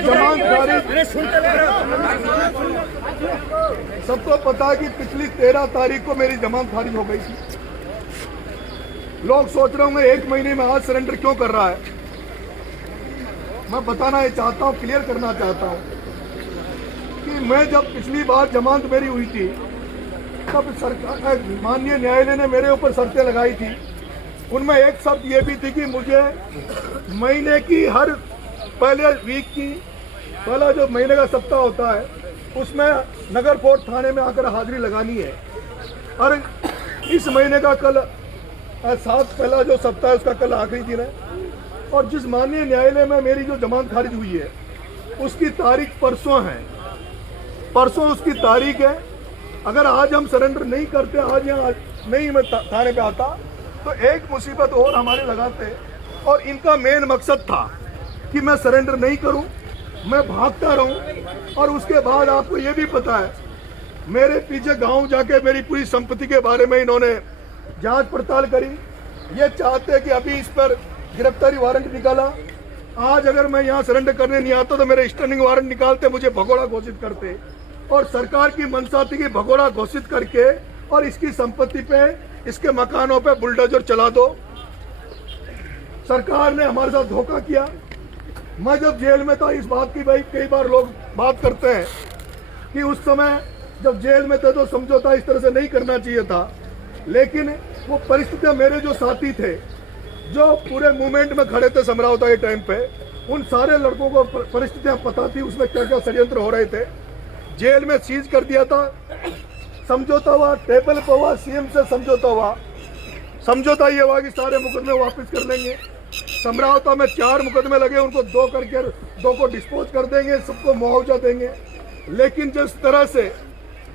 जमानत खारिज, सबको पता है कि पिछली 13 तारीख को मेरी जमानत खारिज हो गई थी। लोग सोच रहे होंगे 1 महीने में आज सरेंडर क्यों कर रहा है। मैं बताना ये चाहता हूँ, क्लियर करना चाहता हूँ कि मैं जब पिछली बार जमानत मेरी हुई थी तब सरकार माननीय न्यायालय ने मेरे ऊपर शर्तें लगाई थी। उनमें एक शर्त ये भी थी कि मुझे महीने की हर पहले वीक की पहला जो महीने का सप्ताह होता है उसमें नगर कोर्ट थाने में आकर हाजिरी लगानी है। और इस महीने का कल 7 पहला जो सप्ताह है उसका कल आखिरी दिन है। और जिस माननीय न्यायालय में मेरी जो जमानत खारिज हुई है उसकी तारीख परसों है, परसों उसकी तारीख है। अगर आज हम सरेंडर नहीं करते, आज यहाँ नहीं मैं थाने पे आता तो एक मुसीबत और हमारे लगाते। और इनका मेन मकसद था कि मैं सरेंडर नहीं करूं, मैं भागता रहूं। और उसके बाद आपको ये भी पता है मेरे पीछे गांव जाके मेरी पूरी संपत्ति के बारे में इन्होंने जांच पड़ताल करी। ये चाहते हैं कि अभी इस पर गिरफ्तारी वारंट निकाला। आज अगर मैं यहाँ सरेंडर करने नहीं आता तो मेरे स्टैंडिंग वारंट निकालते, मुझे भगोड़ा घोषित करते। और सरकार की मंशा थी कि भगोड़ा घोषित करके और इसकी संपत्ति पे, इसके मकानों पे बुलडोजर चला दो। सरकार ने हमारे साथ धोखा किया। मैं जब जेल में था इस बात की, भाई कई बार लोग बात करते हैं कि उस समय जब जेल में थे तो समझौता इस तरह से नहीं करना चाहिए था। लेकिन वो परिस्थितियां, मेरे जो साथी थे जो पूरे मूवमेंट में खड़े थे समझौता के टाइम पे, उन सारे लड़कों को परिस्थितियां पता थी उसमें क्या क्या षड्यंत्र हो रहे थे। जेल में सीज कर दिया था, समझौता हुआ, टेबल पर हुआ, सीएम से समझौता हुआ। समझौता ये हुआ कि सारे मुकदमे वापस कर लेंगे। समझौता में 4 मुकदमे लगे, उनको 2 करके 2 को डिस्पोज कर देंगे, सबको मुआवजा देंगे। लेकिन जिस तरह से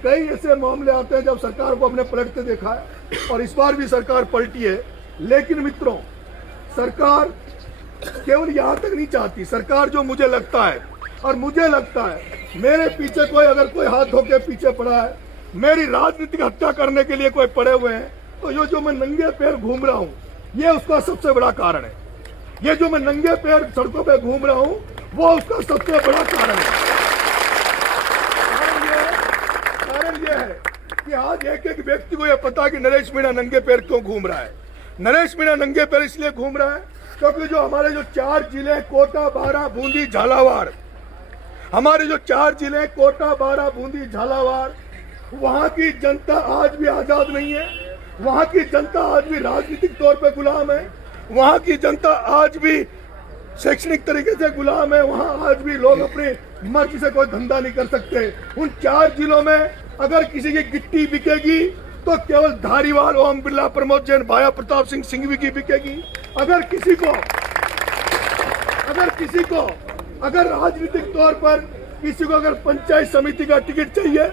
कई ऐसे मामले आते हैं जब सरकार को हमने पलटते देखा है, और इस बार भी सरकार पलटी है। लेकिन मित्रों, सरकार केवल यहाँ तक नहीं चाहती। सरकार जो मुझे लगता है, और मुझे लगता है मेरे पीछे कोई अगर कोई हाथ धो के पीछे पड़ा है, मेरी राजनीतिक हत्या करने के लिए कोई पड़े हुए हैं, तो ये जो मैं नंगे पैर घूम रहा हूँ ये उसका सबसे बड़ा कारण है। ये जो मैं नंगे पैर सड़कों पे घूम रहा हूँ वो उसका सबसे बड़ा कारण है। कारण ये है कि आज एक एक व्यक्ति को यह पता कि नरेश मीणा नंगे पैर क्यों घूम रहा है। नरेश मीणा नंगे पैर इसलिए घूम रहा है क्योंकि जो हमारे जो 4 जिले कोटा, बारां, बूंदी, झालावाड़, हमारे जो 4 जिले कोटा, बारां, बूंदी, झालावाड़, वहाँ की जनता आज भी आजाद नहीं है। वहाँ की जनता आज भी राजनीतिक तौर पे गुलाम है। वहाँ की जनता आज भी शैक्षणिक तरीके से गुलाम है। वहाँ आज भी लोग अपनी मर्जी से कोई धंधा नहीं कर सकते। उन 4 जिलों में अगर किसी की गिट्टी बिकेगी तो केवल धारीवाल, ओम बिरला, प्रमोद जैन, भाया प्रताप सिंह सिंघवी की बिकेगी। अगर राजनीतिक तौर पर किसी को अगर पंचायत समिति का टिकट चाहिए,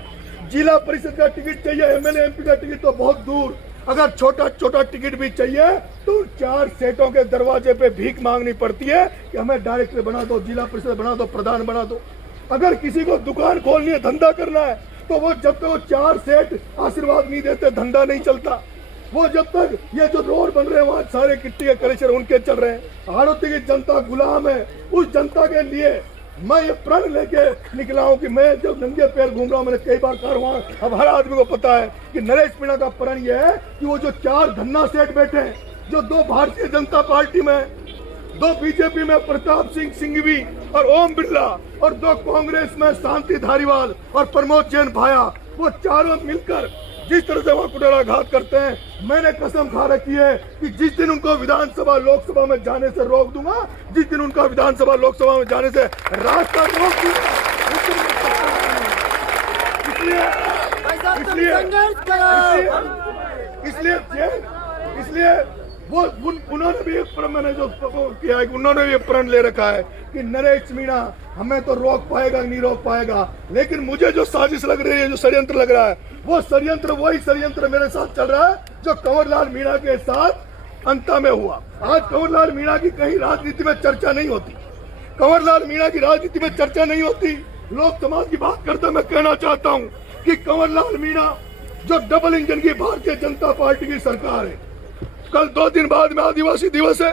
जिला परिषद का टिकट चाहिए, एमएलए एमपी का टिकट तो बहुत दूर, अगर छोटा छोटा टिकट भी चाहिए तो 4 सेठों के दरवाजे पे भीख मांगनी पड़ती है कि हमें डायरेक्टर बना दो, जिला परिषद बना दो, प्रधान बना दो। अगर किसी को दुकान खोलनी है, धंधा करना है, तो वो जब तक वो 4 सेठ आशीर्वाद नहीं देते धंधा नहीं चलता। वो जब तक ये जो रोड बन रहे हैं वहाँ सारे गिट्टी के कलेक्शन उनके चल रहे हैं। हाड़ौती की जनता गुलाम है। उस जनता के लिए मैं ये प्रण लेके निकला हूँ कि मैं जब नंगे पैर घूम रहा हूँ, मैंने कई बार कहा वहाँ, अब हर आदमी को पता है कि नरेश मीणा का प्रण ये है कि वो जो 4 धन्ना सेठ बैठे हैं, जो 2 भारतीय जनता पार्टी में, 2 बीजेपी में प्रताप सिंह सिंघवी और ओम बिरला, और 2 कांग्रेस में शांति धारीवाल और प्रमोद जैन भाया, वो चारों मिलकर जिस तरह से वहाँ कुटराघात करते हैं, मैंने कसम खा रखी है कि जिस दिन उनको विधानसभा लोकसभा में जाने से रोक दूंगा, जिस दिन उनका विधानसभा लोकसभा में जाने से रास्ता रोक दूंगा, इसलिए वो उन्होंने भी एक प्रण, मैंने जो किया है, उन्होंने भी एक प्रण ले रखा है कि नरेश मीणा हमें तो रोक पाएगा नहीं रोक पाएगा। लेकिन मुझे जो साजिश लग रही है, जो षड्यंत्र लग रहा है, वो षड्यंत्र वही षड्यंत्र मेरे साथ चल रहा है जो कंवरलाल मीणा के साथ अंता में हुआ। आज कंवरलाल मीणा की कहीं राजनीति में चर्चा नहीं होती, कंवरलाल मीणा की राजनीति में चर्चा नहीं होती। लोक समाज की बात करते मैं कहना चाहता हूँ कि कंवरलाल मीणा जो डबल इंजन की भारतीय जनता पार्टी की सरकार है, कल 2 दिन बाद में आदिवासी दिवस है,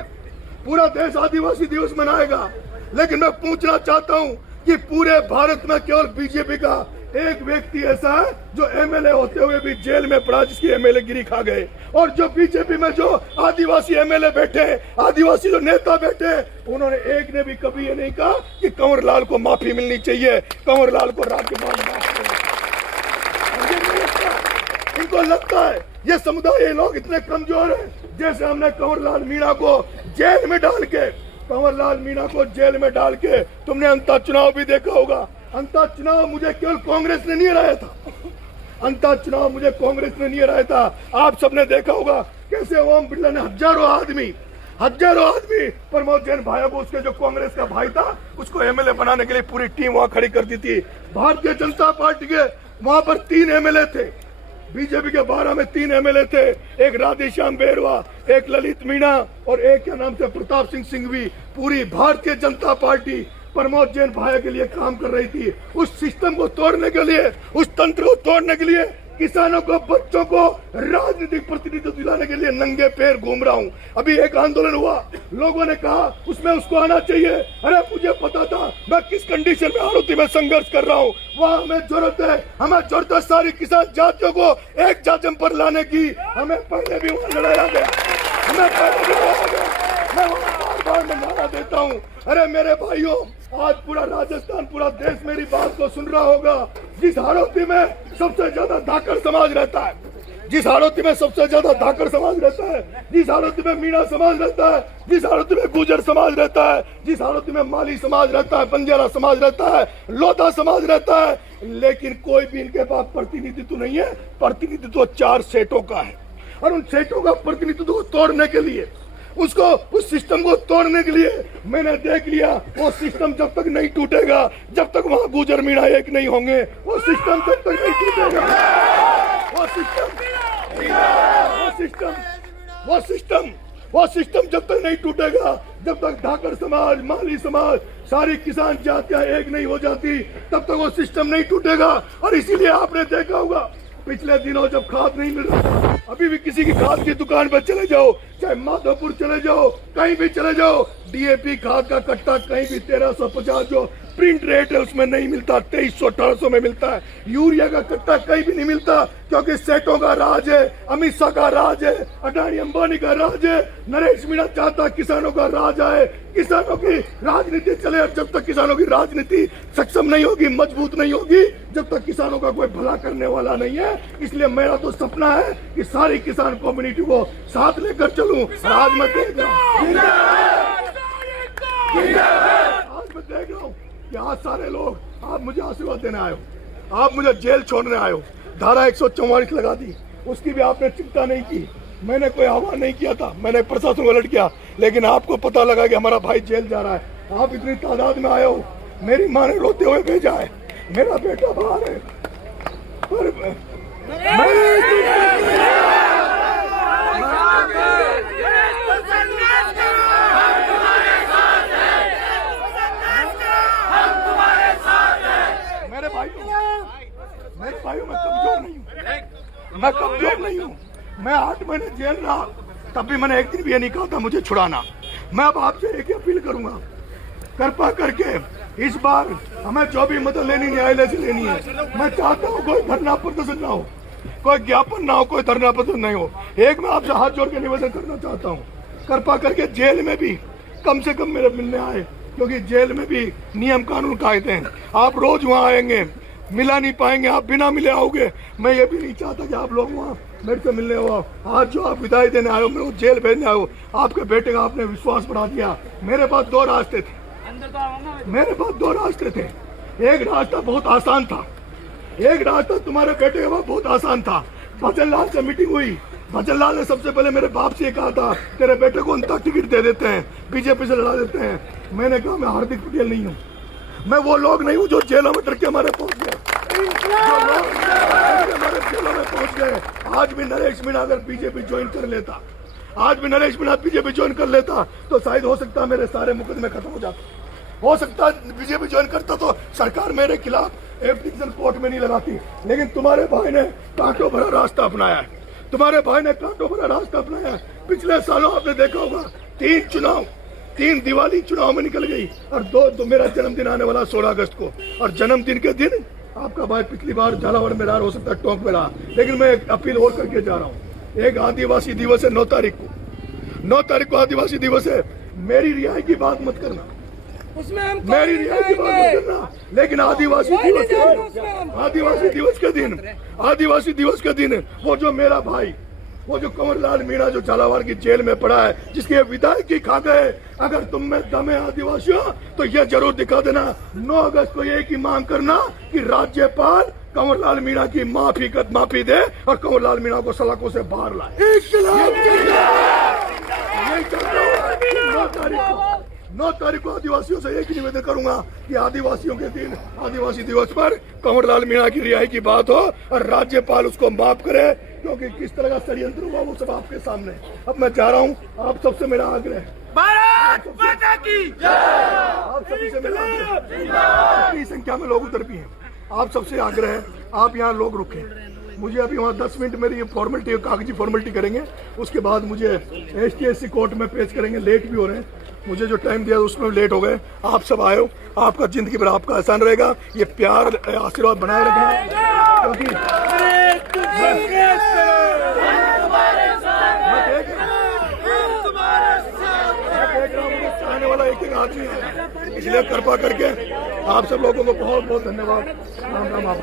पूरा देश आदिवासी दिवस मनाएगा। लेकिन मैं पूछना चाहता हूं कि पूरे भारत में केवल बीजेपी का एक व्यक्ति ऐसा है जो एमएलए होते हुए भी जेल में पड़ा, जिसकी एमएलए गिरी खा गए। और जो बीजेपी में जो आदिवासी एमएलए बैठे, आदिवासी जो नेता बैठे, उन्होंने एक ने भी कभी ये नहीं कहा कि कंवर लाल को माफी मिलनी चाहिए, कंवर लाल को राज्यपाल माफ करें। इनको लगता है ये समुदाय, ये लोग इतने कमजोर हैं। जैसे हमने कंवर लाल मीणा को जेल में डाल के, कंवर लाल मीणा को जेल में डाल के, तुमने अंतर चुनाव भी देखा होगा। अंतर चुनाव मुझे केवल कांग्रेस ने नहीं हराया था, अंतर चुनाव मुझे कांग्रेस ने नहीं हराया था। आप सबने देखा होगा कैसे ओम बिरला ने हजारों आदमी प्रमोद जैन भाई को, उसके जो कांग्रेस का भाई था, उसको एमएलए बनाने के लिए पूरी टीम वहां खड़ी कर दी थी। भारतीय जनता पार्टी के वहां पर 3 एमएलए थे, बीजेपी के 12 में 3 एमएलए थे, एक राधेश्याम बेरवा, एक ललित मीणा और एक क्या नाम से प्रताप सिंह सिंघवी। पूरी भारतीय जनता पार्टी प्रमोद जैन भाई के लिए काम कर रही थी। उस सिस्टम को तोड़ने के लिए, उस तंत्र को तोड़ने के लिए, किसानों को, बच्चों को राजनीतिक प्रतिनिधित्व दिलाने के लिए नंगे पैर घूम रहा हूँ। अभी एक आंदोलन हुआ, लोगों ने कहा उसमें उसको आना चाहिए। अरे मुझे पता था मैं किस कंडीशन में आरोपी में संघर्ष कर रहा हूँ। वहाँ हमें जरूरत है सारी किसान जातियों को एक जाजम पर लाने की। हमें पहले भी वहाँ लड़ाया गया, हमें पहले भी लड़ाया गया। मैं बार बार नारा देता हूँ, अरे मेरे भाइयों, आज पूरा राजस्थान, पूरा देश मेरी बात को सुन रहा होगा। जिस हाड़ौती में सबसे ज्यादा धाकड़ समाज रहता है, जिस हाड़ौती में सबसे ज्यादा धाकड़ समाज रहता है, जिस हाड़ौती में मीणा समाज रहता है, जिस हाड़ौती में गुर्जर समाज रहता है, जिस हाड़ौती में माली समाज रहता है, बंजारा समाज रहता है, लोधा समाज रहता है, लेकिन कोई भी इनके पास प्रतिनिधित्व नहीं है। प्रतिनिधित्व 4 सेठों का है, और उन सेठों का प्रतिनिधित्व को तोड़ने के लिए, उसको, उस सिस्टम को तोड़ने के लिए मैंने देख लिया, वो सिस्टम जब तक नहीं टूटेगा, जब तक वहाँ गुर्जर मीणा एक नहीं होंगे, वो सिस्टम तब तक नहीं टूटेगा। वो सिस्टम जब तक नहीं टूटेगा, जब तक धाकड़ समाज, माली समाज, सारी किसान जातियां एक नहीं हो जाती, तब तक वो सिस्टम नहीं टूटेगा। और इसीलिए आपने देखा होगा पिछले दिनों जब खाद नहीं मिल रहा, अभी भी किसी की खाद की दुकान पर चले जाओ, चाहे माधोपुर चले जाओ, कहीं भी चले जाओ, डीएपी खाद का कट्टा कहीं भी 1350 जो प्रिंट रेट है उसमें नहीं मिलता, 2300-1800 में मिलता है। यूरिया का कट्टा कहीं भी नहीं मिलता, क्योंकि सेठों का राज है, अमित शाह का राज है, अडानी अंबानी का राज है। नरेश मीणा चाहता किसानों का राज आए, किसानों की राजनीति चले। और जब तक किसानों की राजनीति सक्षम नहीं होगी, मजबूत नहीं होगी, जब तक किसानों का कोई भला करने वाला नहीं है। इसलिए मेरा तो सपना है कि सारी किसान कम्युनिटी को साथ लेकर चलूं। आज मैं देख रहा हूँ कि आज सारे लोग, आप मुझे आशीर्वाद देने आए हो, आप मुझे जेल छोड़ने आए हो। धारा 144 लगा दी, उसकी भी आपने चिंता नहीं की। मैंने कोई आह्वान नहीं किया था, मैंने प्रशासन को अलर्ट किया, लेकिन आपको पता लगा कि हमारा भाई जेल जा रहा है। आप इतनी तादाद में आए हो, मेरी माँ ने रोते हुए भेजा है, मेरा बेटा बाहर है, पर मेरे भाइयों मैं कमजोर नहीं हूँ, मैं कमजोर नहीं हूँ। मैं 8 महीने जेल रहा, तब भी मैंने एक दिन भी ये नहीं कहा था मुझे छुड़ाना। मैं अब आपसे एक अपील करूंगा, कृपा करके इस बार हमें जो भी मदद लेनी न्यायालय से लेनी है। मैं चाहता हूँ कोई धरना प्रदर्शन ना हो, कोई ज्ञापन ना हो, कोई धरना प्रदर्शन नहीं हो। एक मैं आपसे हाथ जोड़ के निवेदन करना चाहता हूँ, कृपा करके जेल में भी कम से कम मेरे मिलने आए, क्योंकि जेल में भी नियम कानून कायदे हैं। आप रोज वहाँ आएंगे, मिला नहीं पाएंगे, आप बिना मिले आओगे। मैं ये भी नहीं चाहता कि आप लोग वहाँ मेरे से मिलने हो। आज जो आप विदाई देने आए हो, मेरे को जेल भेजने आए हो, आपके बेटे का आपने विश्वास बढ़ा दिया। मेरे पास 2 रास्ते थे, मेरे पास 2 रास्ते थे। एक रास्ता बहुत आसान था, एक रास्ता तुम्हारे बेटे का बहुत आसान था। भजन लाल से मीटिंग हुई, भजन लाल ने सबसे पहले मेरे बाप से कहा था तेरे बेटे को उनका टिकट दे देते हैं, बीजेपी से लड़ा देते हैं। मैंने कहा मैं हार्दिक पटेल नहीं हूँ, मैं वो लोग नहीं हूँ जो जेलों में डर के हमारे पहुंच गए, जो लोग हमारे जेलों में पहुंच गए। आज भी नरेश मीणा अगर बीजेपी ज्वाइन कर लेता, आज भी नरेश मीणा बीजेपी ज्वाइन कर लेता, तो शायद हो सकता मेरे सारे मुकदमे खत्म हो जाते। हो सकता बीजेपी ज्वाइन करता तो सरकार मेरे खिलाफ एप्लीकेशन कोर्ट में नहीं लगाती। लेकिन तुम्हारे भाई ने कांटों भरा रास्ता अपनाया है, तुम्हारे भाई ने कांटों भरा रास्ता अपनाया है। पिछले सालों आपने देखा होगा 3 चुनाव 3 दिवाली चुनाव में निकल गई और दो मेरा जन्मदिन आने वाला 16 अगस्त को, और जन्मदिन के दिन आपका भाई पिछली बार झालावाड़ में रहा, हो सकता है टोंक में रहा, लेकिन मैं एक अपील और करके जा रहा हूँ। एक आदिवासी दिवस है 9 तारीख को आदिवासी दिवस है। मेरी रिहाई की बात मत करना, उसमें हम मेरी रिहाई की बात मत करना, लेकिन आदिवासी दिवस के दिन वो जो मेरा भाई, वो जो कंवरलाल मीणा जो झालावाड़ की जेल में पड़ा है, जिसके विधायकी खा गए, अगर तुम में दम है आदिवासियों तो ये जरूर दिखा देना। 9 अगस्त को एक ही मांग करना कि राज्यपाल कंवरलाल मीणा की माफी दे और कंवरलाल मीणा को सलाखों से बाहर लाए। 9 तारीख को आदिवासियों से एक ही निवेदन करूंगा कि आदिवासी दिवस पर कंवरलाल मीणा की रिहाई की बात हो और राज्यपाल उसको माफ करे, क्योंकि किस तरह का षड्यंत्र हुआ वो सब आपके सामने। अब मैं जा रहा हूँ, आप सबसे मेरा आग्रह है, भारत माता की जय। आप सभी से मेरा आग्रह है, संख्या में लोग उतर भी हैं, आप सबसे आग्रह है आप यहाँ लोग रुके। मुझे अभी वहाँ 10 मिनट मेरी फॉर्मेलिटी, कागजी फॉर्मेलिटी करेंगे, उसके बाद मुझे STSC कोर्ट में पेश करेंगे। लेट भी हो रहे हैं, मुझे जो टाइम दिया उसमें लेट हो गए। आप सब आए हो, आपका जिंदगी भर आपका एहसान रहेगा। ये प्यार आशीर्वाद बनाए रखना, क्योंकि चाहने वाला एक आदमी है, इसलिए कृपा करके आप सब लोगों को बहुत बहुत धन्यवाद। राम राम।